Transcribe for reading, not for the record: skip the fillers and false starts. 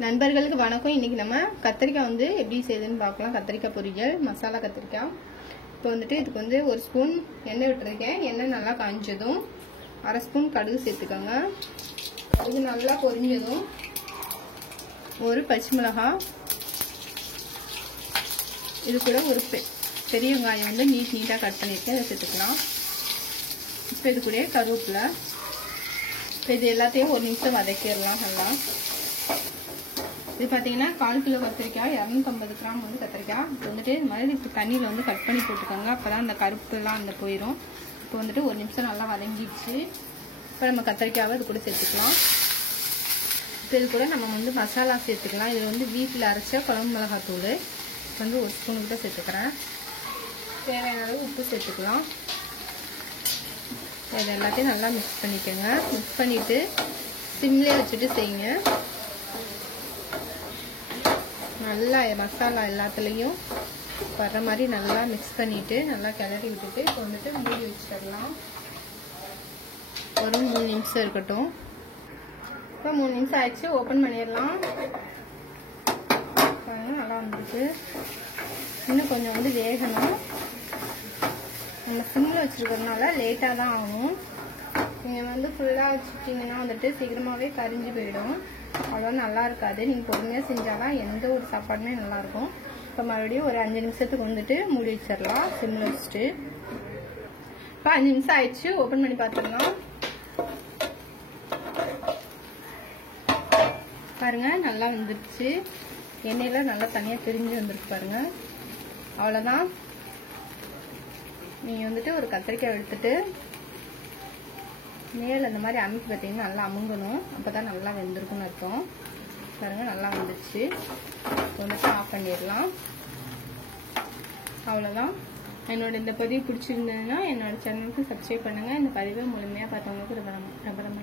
நண்பர்களுக்கு வணக்கம். இன்னைக்கு நம்ம கத்திரிக்காய் வந்து எப்படி செய்யுதுன்னு பார்க்கலாம். கத்திரிக்காய் பொரியல், மசாலா கத்திரிக்காய். இப்போ வந்துட்டு இதுக்கு வந்து ஒரு ஸ்பூன் எண்ணெய் விட்டுருக்கேன். எண்ணெய் நல்லா காய்ஞ்சதும் அரை ஸ்பூன் கடுகு சேர்த்துக்கோங்க. கடுகு நல்லா பொரிஞ்சதும் ஒரு பச்சை மிளகாய், இது கூட ஒரு பெரிய வெங்காயம் வந்து நீட்டாக கட் பண்ணியிருக்கேன், அதை சேர்த்துக்கலாம். இப்போ இது கூட கருவேப்பிலை. இப்போ இது எல்லாத்தையும் ஒரு நிமிஷம் வதக்கிடலாம் நல்லா. இது பார்த்தீங்கன்னா 1/4 கிலோ கத்திரிக்காய், 250 கிராம் வந்து கத்திரிக்காய். இப்போ வந்துட்டு இது மாதிரி இப்போ தண்ணியில் வந்து கட் பண்ணி போட்டுக்கோங்க. அப்போ தான் அந்த கருப்புலாம் அந்த போயிடும். இப்போ வந்துட்டு ஒரு நிமிஷம் நல்லா வதங்கிடுச்சு. இப்போ நம்ம கத்திரிக்காவை இது கூட சேர்த்துக்கலாம். இப்போ இது கூட நம்ம வந்து மசாலா சேர்த்துக்கலாம். இது வந்து வீட்டில் அரைச்ச குழம்பு மிளகாத்தூள் வந்து ஒரு ஸ்பூன் கிட்ட சேர்த்துக்கிறேன். தேவையான அளவு உப்பு சேர்த்துக்கலாம். இது எல்லாத்தையும் நல்லா மிக்ஸ் பண்ணிக்கோங்க. மிக்ஸ் பண்ணிவிட்டு சிம்லேயே வச்சுட்டு செய்யுங்க. நல்லா மசாலா எல்லாத்துலேயும் வர்ற மாதிரி நல்லா மிக்ஸ் பண்ணிவிட்டு நல்லா கிளறி விட்டுட்டு இப்போ வந்துட்டு மூடி வச்சிடலாம். ஒரு 3 நிமிஷம் இருக்கட்டும். இப்போ 3 நிமிஷம் ஆயிடுச்சு. ஓப்பன் பண்ணிடலாம். நல்லா வந்துருக்கு. இன்னும் கொஞ்சம் வந்து வேகணும். நம்ம சிம்மில் வச்சுருக்கிறதுனால லேட்டாக தான் ஆகும். நீங்கள் வந்து ஃபுல்லாக வச்சுட்டிங்கன்னா வந்துட்டு சீக்கிரமாகவே கரிஞ்சு போயிடும். அவ்வளோ நல்லா இருக்காது. நீங்கள் பொறுமையாக செஞ்சாதான் எந்த ஒரு சாப்பாடுமே நல்லாயிருக்கும். இப்போ மறுபடியும் ஒரு 5 நிமிஷத்துக்கு வந்துட்டு மூடி வச்சிடலாம் சிம்மில் வச்சுட்டு. இப்போ 5 நிமிஷம் ஆயிடுச்சு. ஓப்பன் பண்ணி பார்த்துடலாம். பாருங்கள், நல்லா வந்துடுச்சு. எண்ணெயில் நல்லா தனியாக பிரிஞ்சு வந்துருக்கு பாருங்கள். அவ்வளோதான். நீங்கள் வந்துட்டு ஒரு கத்திரிக்காய் எடுத்துட்டு மேலே இந்த மாதிரி அமைப்பு பார்த்தீங்கன்னா நல்லா அமுங்கணும். அப்போ தான் நல்லா வெந்திருக்குன்னு அர்த்தம். பாருங்கள், நல்லா வந்துடுச்சு. வந்துட்டு ஆஃப் பண்ணிடலாம். அவ்வளோதான். என்னோட இந்த பதிவு பிடிச்சிருந்ததுன்னா என்னோட சேனலுக்கு சப்ஸ்கிரைப் பண்ணுங்கள். இந்த பதிவை முழுமையாக பார்த்தவங்களுக்கு ரொம்ப ரொம்ப